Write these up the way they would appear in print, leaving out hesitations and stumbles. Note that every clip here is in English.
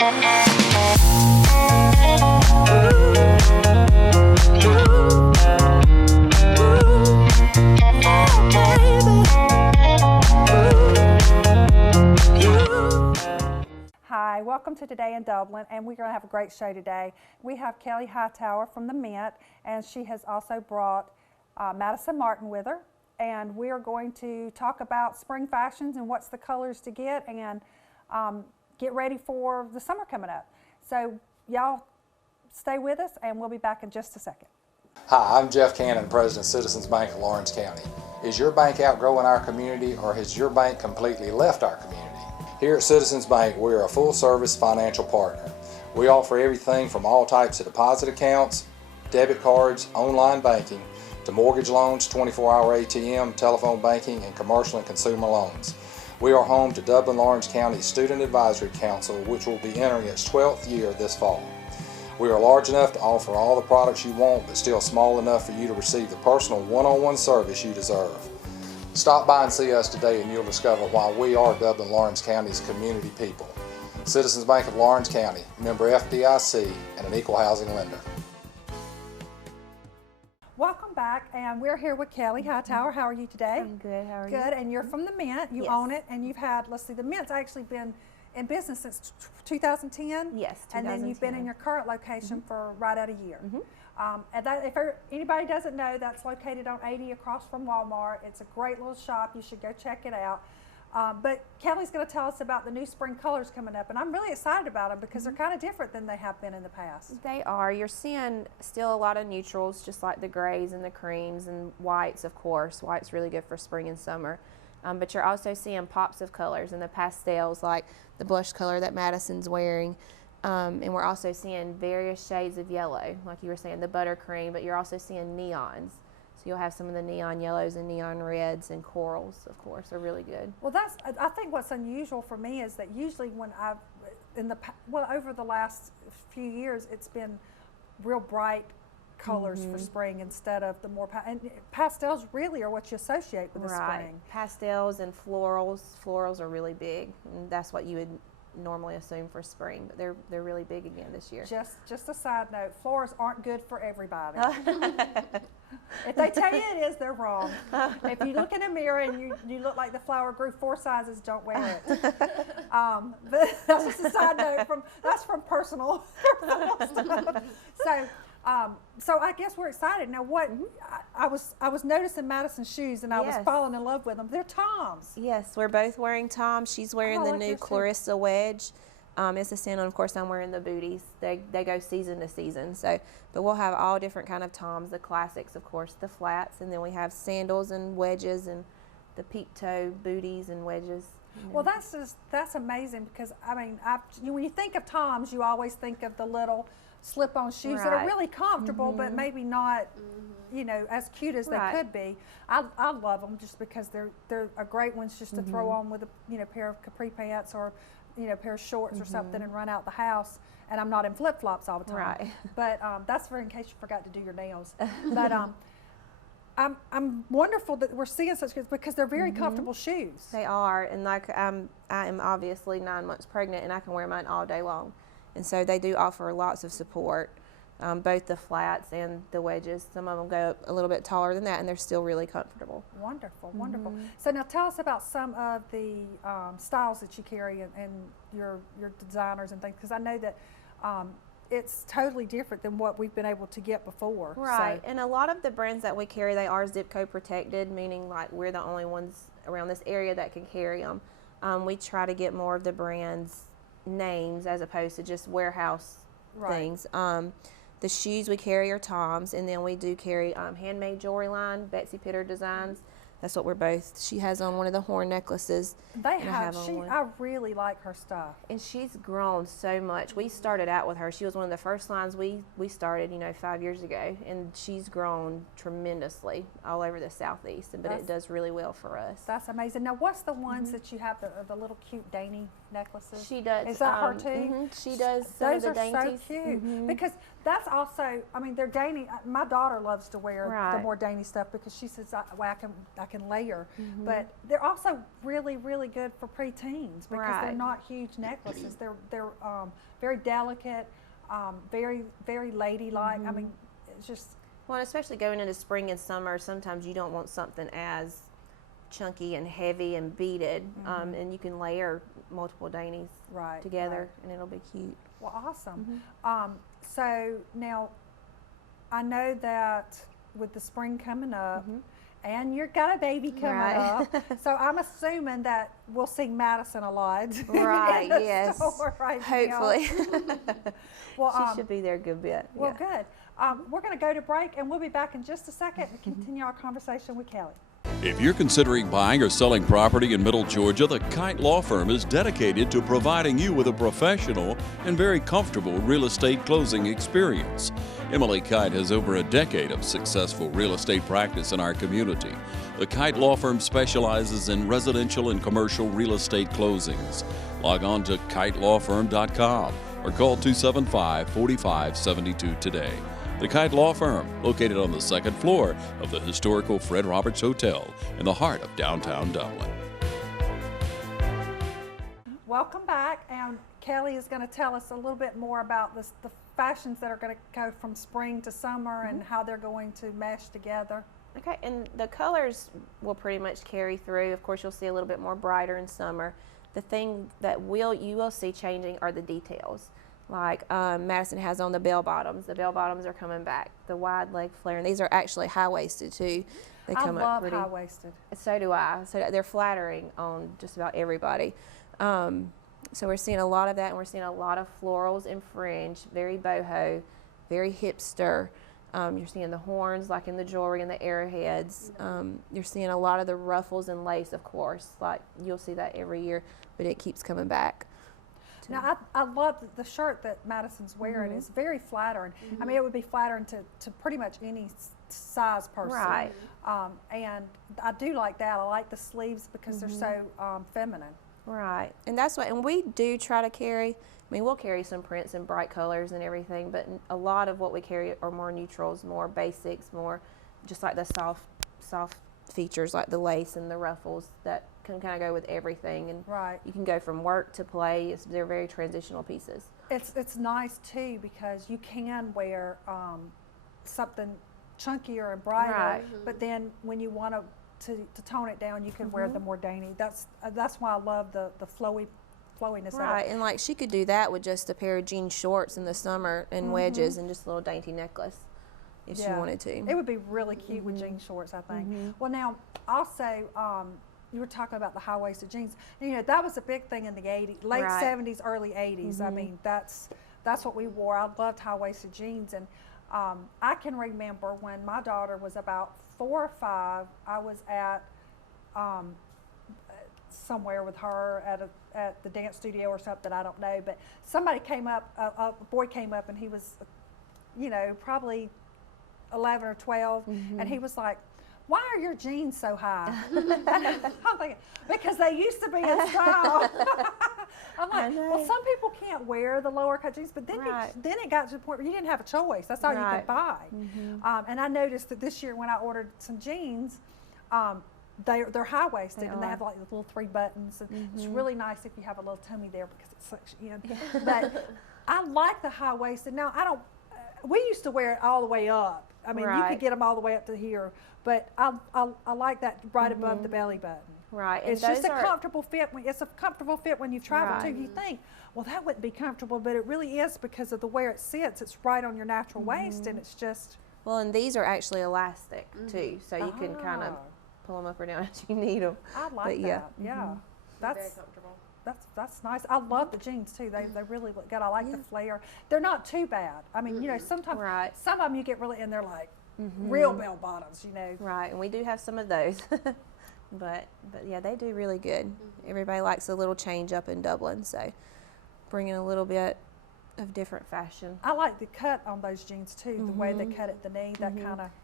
Hi, welcome to Today in Dublin, and we're going to have a great show today. We have Kelly Hightower from the Mint, and she has also brought Madison Martin with her, and we are going to talk about spring fashions and what's the colors to get, and get ready for the summer coming up. So y'all stay with us, and we'll be back in just a second. Hi, I'm Jeff Cannon, President of Citizens Bank of Lawrence County. Is your bank outgrowing our community, or has your bank completely left our community? Here at Citizens Bank, we are a full-service financial partner. We offer everything from all types of deposit accounts, debit cards, online banking, to mortgage loans, 24-hour ATM, telephone banking, and commercial and consumer loans. We are home to Dublin Lawrence County Student Advisory Council, which will be entering its 12th year this fall. We are large enough to offer all the products you want, but still small enough for you to receive the personal one-on-one service you deserve. Stop by and see us today, and you'll discover why we are Dublin Lawrence County's community people. Citizens Bank of Lawrence County, member FDIC, and an equal housing lender. Welcome back, and we're here with Kelly Hightower. How are you today? I'm good. How are you? Good, and you're from the Mint. You Yes. own it, and you've had, let's see, the Mint's actually been in business since 2010? Yes, And then you've been in 2010. your current location for right at a year. And that, if anybody doesn't know, that's located on 80 across from Walmart. It's a great little shop. You should go check it out. But Kelly's going to tell us about the new spring colors coming up, and I'm really excited about them because they're kind of different than they have been in the past. They are. You're seeing still a lot of neutrals, just like the grays and the creams and whites, of course. White's really good for spring and summer. But you're also seeing pops of colors and the pastels, like the blush color that Madison's wearing. And we're also seeing various shades of yellow, like you were saying, the buttercream, but you're also seeing neons. So you'll have some of the neon yellows and neon reds, and corals, of course, are really good. Well, I think what's unusual for me is that usually when over the last few years, it's been real bright colors for spring instead of the more and pastels really are what you associate with the spring. Pastels and florals. Florals are really big, and that's what you would normally assume for spring, but they're really big again this year. Just a side note, florals aren't good for everybody. If they tell you it is, they're wrong. If you look in a mirror and you look like the flower grew 4 sizes, don't wear it. But that's just a side note that's from personal stuff. So I guess we're excited. Now I was noticing Madison's shoes, and I was falling in love with them. They're Toms. Yes, we're both wearing Toms. She's wearing the new Clarissa wedge. It's a sandal, and of course I'm wearing the booties. They go season to season. But we'll have all different kind of Toms, the classics, of course, the flats, and then we have sandals and wedges and the peep toe booties and wedges. Well, that's amazing because I mean, when you think of Toms, you always think of the little slip-on shoes that are really comfortable, but maybe not, as cute as they could be. I love them just because they're a great ones just to throw on with a pair of capri pants or a pair of shorts or something and run out the house. And I'm not in flip-flops all the time. Right. But that's for in case you forgot to do your nails. But I'm wonderful that we're seeing such good because they're very comfortable shoes. They are, and like I am obviously 9 months pregnant, and I can wear mine all day long. And so they do offer lots of support, both the flats and the wedges. Some of them go up a little bit taller than that, and they're still really comfortable. Wonderful, wonderful. So now tell us about some of the styles that you carry and your designers and things, because I know that it's totally different than what we've been able to get before. Right, and a lot of the brands that we carry, they are zip code protected, meaning like we're the only ones around this area that can carry them. We try to get more of the brands' names as opposed to just warehouse things. The shoes we carry are Toms, and then we do carry handmade jewelry line, Betsy Pitter Designs. That's what we're both. She has on one of the horn necklaces. I really like her stuff. And she's grown so much. We started out with her. She was one of the first lines we started, 5 years ago, and she's grown tremendously all over the Southeast. But it does really well for us. That's amazing. Now, what's the ones that you have, the little cute dainty necklaces? She does. Is that her too? She does some Those of the are dainties. so cute because that's also. I mean, they're dainty. My daughter loves to wear the more dainty stuff because she says, "Well, I can layer." But they're also really, really good for preteens because they're not huge necklaces. They're very delicate, very, very ladylike. I mean, it's just. Well, especially going into spring and summer, sometimes you don't want something as chunky and heavy and beaded, and you can layer multiple dainties together, and it'll be cute. Well, awesome. So now, I know that with the spring coming up, and you've got a baby coming up, so I'm assuming that we'll see Madison a lot. Right, yes. Hopefully. Well, she should be there a good bit. Well, good. We're going to go to break, and we'll be back in just a second to continue our conversation with Kelly. If you're considering buying or selling property in Middle Georgia, the Kite Law Firm is dedicated to providing you with a professional and very comfortable real estate closing experience. Emily Kite has over a decade of successful real estate practice in our community. The Kite Law Firm specializes in residential and commercial real estate closings. Log on to kitelawfirm.com or call 275-4572 today. The Kite Law Firm, located on the second floor of the historical Fred Roberts Hotel in the heart of downtown Dublin. Welcome back, and Kelly is going to tell us a little bit more about the fashions that are going to go from spring to summer and how they're going to mesh together. Okay, and the colors will pretty much carry through. Of course, you'll see a little bit more brighter in summer. The thing that you will see changing are the details. Like Madison has on the bell bottoms. The bell bottoms are coming back. The wide leg flare, and these are actually high-waisted too. They come up pretty. I love high-waisted. So do I. So they're flattering on just about everybody. So we're seeing a lot of that, and we're seeing a lot of florals and fringe, very boho, very hipster. You're seeing the horns like in the jewelry and the arrowheads. You're seeing a lot of the ruffles and lace, of course. Like you'll see that every year, but it keeps coming back. Now, I love the shirt that Madison's wearing. It's very flattering. I mean, it would be flattering to pretty much any size person. Right. And I do like that. I like the sleeves because they're so feminine. Right. And that's what, and we do try to carry, I mean, we'll carry some prints and bright colors and everything, but a lot of what we carry are more neutrals, more basics, more just like the soft features like the lace and the ruffles that can kind of go with everything, and you can go from work to play. They're very transitional pieces. It's nice too because you can wear something chunkier and brighter, but then when you want to tone it down, you can wear the more dainty. That's why I love the flowiness of it. And like she could do that with just a pair of jean shorts in the summer and wedges and just a little dainty necklace if she wanted to. It would be really cute with jean shorts, I think. Well, now also you were talking about the high-waisted jeans. You know, that was a big thing in the 80s, late 70s, early 80s. I mean, that's what we wore. I loved high-waisted jeans, and I can remember when my daughter was about 4 or 5. I was at somewhere with her at the dance studio or something. I don't know, but somebody came up. A boy came up, and he was, you know, probably 11 or 12, and he was like, "Why are your jeans so high?" I'm thinking, because they used to be in style. I'm like, well, some people can't wear the lower cut jeans, but then then it got to the point where you didn't have a choice. That's all you could buy. And I noticed that this year when I ordered some jeans, they're high waisted and they have like the little 3 buttons. And it's really nice if you have a little tummy there because it sucks you in. But I like the high waisted. Now I don't. We used to wear it all the way up. I mean, you could get them all the way up to here, but I like that right above the belly button. Right. It's just a comfortable fit. It's a comfortable fit when you travel too. You think, well, that wouldn't be comfortable, but it really is because of the way it sits. It's right on your natural waist, and it's just. Well, and these are actually elastic too, so you can kind of pull them up or down as you need them. I like that. Yeah. That's very comfortable. That's nice. I love the jeans too. They really look good. I like the flare. They're not too bad. I mean, you know, sometimes some of them you get really, and they're like real bell bottoms, you know. Right, and we do have some of those. but yeah, they do really good. Everybody likes a little change up in Dublin, so bringing a little bit of different fashion. I like the cut on those jeans too. The way they cut at the knee, that kind of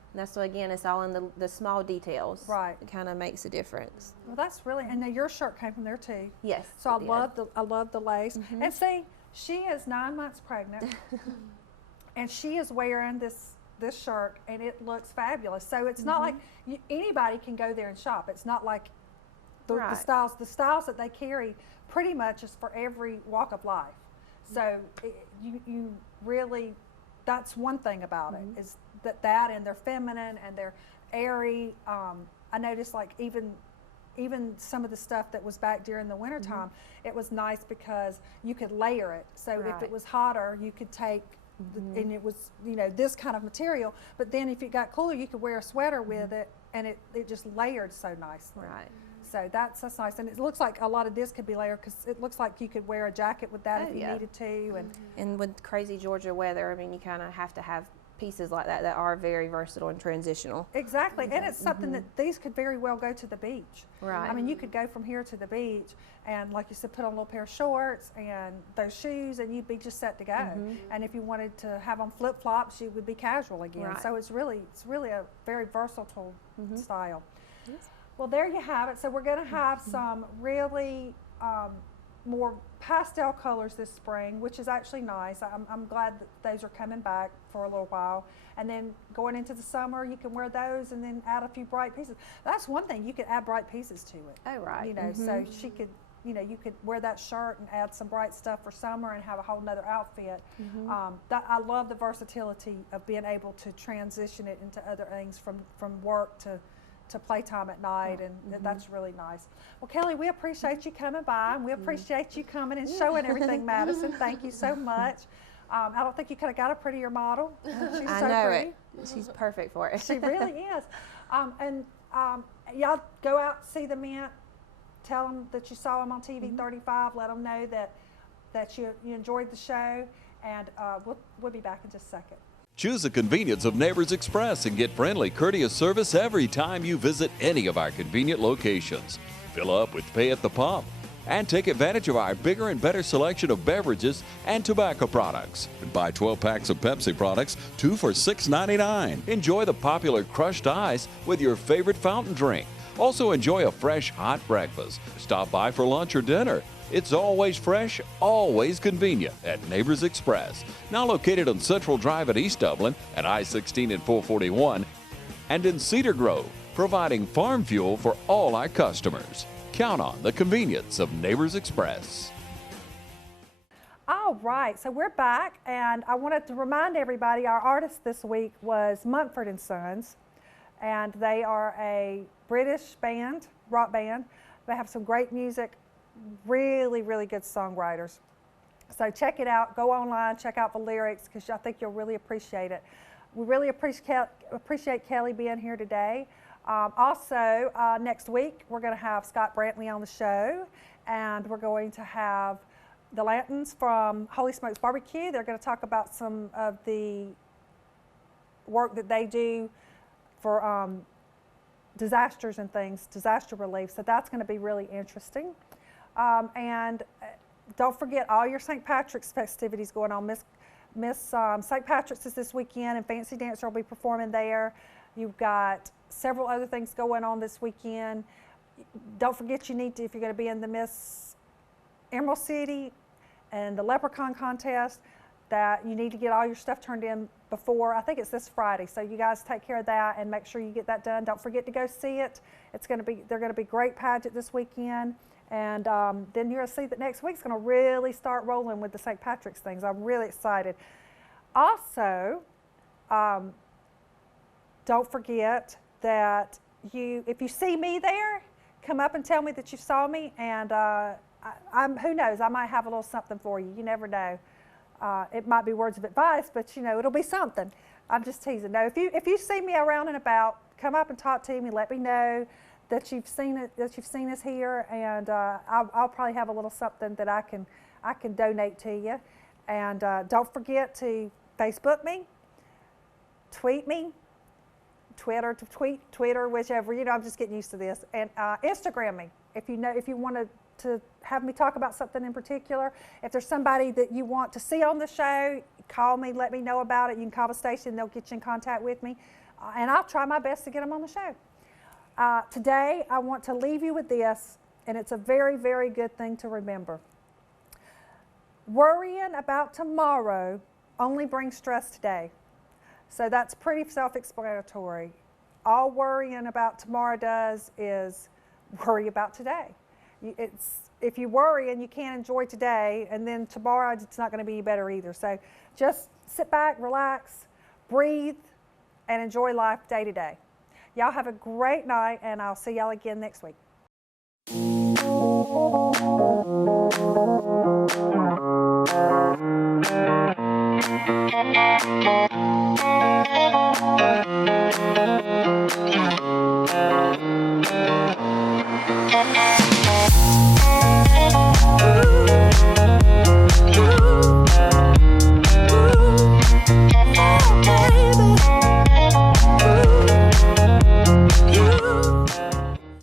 And that's, so again, it's all in the small details. Right. It kind of makes a difference. Well, that's really, and now your shirt came from there too. Yes. So I love the lace. And see, she is 9 months pregnant, and she is wearing this shirt, and it looks fabulous. So it's not like anybody can go there and shop. It's not like the styles that they carry pretty much is for every walk of life. So you really, that's one thing about it, is that and they're feminine and they're airy. I noticed like even some of the stuff that was back during the wintertime, it was nice because you could layer it. So if it was hotter, you could take, and it was, this kind of material, but then if it got cooler, you could wear a sweater with it, and it just layered so nicely. Right. So that's nice, and it looks like a lot of this could be layered because it looks like you could wear a jacket with that if you needed to. And with crazy Georgia weather, I mean, you kind of have to have pieces like that are very versatile and transitional. Exactly, and it's something that these could very well go to the beach. Right. I mean, you could go from here to the beach and, like you said, put on a little pair of shorts and those shoes, and you'd be just set to go. And if you wanted to have on flip-flops, you would be casual again. Right. So it's really a very versatile style. Yes. Well, there you have it. So we're going to have some really more pastel colors this spring, which is actually nice. I'm glad that those are coming back for a little while. And then going into the summer, you can wear those and then add a few bright pieces. That's one thing, you could add bright pieces to it. Oh, right. So she could, you could wear that shirt and add some bright stuff for summer and have a whole nother outfit. I love the versatility of being able to transition it into other things from work to playtime at night, and that's really nice. Well, Kelly, we appreciate you coming by, and we appreciate you coming and showing everything, Madison. Thank you so much. I don't think you could have got a prettier model. She's I so know pretty. it. She's perfect for it. She really is. Y'all go out, see the Mint, tell them that you saw them on TV 35, let them know that you enjoyed the show, and we'll be back in just a second. Choose the convenience of Neighbors Express and get friendly, courteous service every time you visit any of our convenient locations. Fill up with pay at the pump and take advantage of our bigger and better selection of beverages and tobacco products. Buy 12 packs of Pepsi products, 2 for $6.99. Enjoy the popular crushed ice with your favorite fountain drink. Also enjoy a fresh, hot breakfast. Stop by for lunch or dinner. It's always fresh, always convenient at Neighbors Express. Now located on Central Drive at East Dublin at I-16 and 441, and in Cedar Grove, providing farm fuel for all our customers. Count on the convenience of Neighbors Express. All right, so we're back, and I wanted to remind everybody our artist this week was Mumford & Sons, and they are a British band, rock band. They have some great music, really, really good songwriters. So check it out, go online, check out the lyrics, because I think you'll really appreciate it. We really appreciate Kelly being here today. Also, next week, we're going to have Scott Brantley on the show, and we're going to have the Lantons from Holy Smokes Barbecue. They're going to talk about some of the work that they do for disasters and things, disaster relief. So that's going to be really interesting. And don't forget all your St. Patrick's festivities going on. Miss St. Patrick's is this weekend, and Fancy Dancer will be performing there. You've got several other things going on this weekend. Don't forget you need to, if you're going to be in the Miss Emerald City and the Leprechaun contest, that you need to get all your stuff turned in before, I think it's this Friday. So you guys take care of that and make sure you get that done. Don't forget to go see it. They're going to be great pageant this weekend. And then you're going to see that next week's going to really start rolling with the St. Patrick's things. I'm really excited. Also, don't forget that if you see me there, come up and tell me that you saw me. And who knows, I might have a little something for you. You never know. It might be words of advice, but it'll be something. I'm just teasing. No, if you see me around and about, come up and talk to me. Let me know that you've seen it, that you've seen us here, and I'll probably have a little something that I can donate to you. And don't forget to Facebook me, tweet me, Twitter, whichever. I'm just getting used to this, and Instagram me if you want to have me talk about something in particular. If there's somebody that you want to see on the show, call me, let me know about it. You can call the station, they'll get you in contact with me. and I'll try my best to get them on the show. Today, I want to leave you with this, and it's a very, very good thing to remember. Worrying about tomorrow only brings stress today. So that's pretty self-explanatory. All worrying about tomorrow does is worry about today. If you worry and you can't enjoy today, and then tomorrow it's not going to be any better either. So just sit back, relax, breathe, and enjoy life day to day. Y'all have a great night, and I'll see y'all again next week.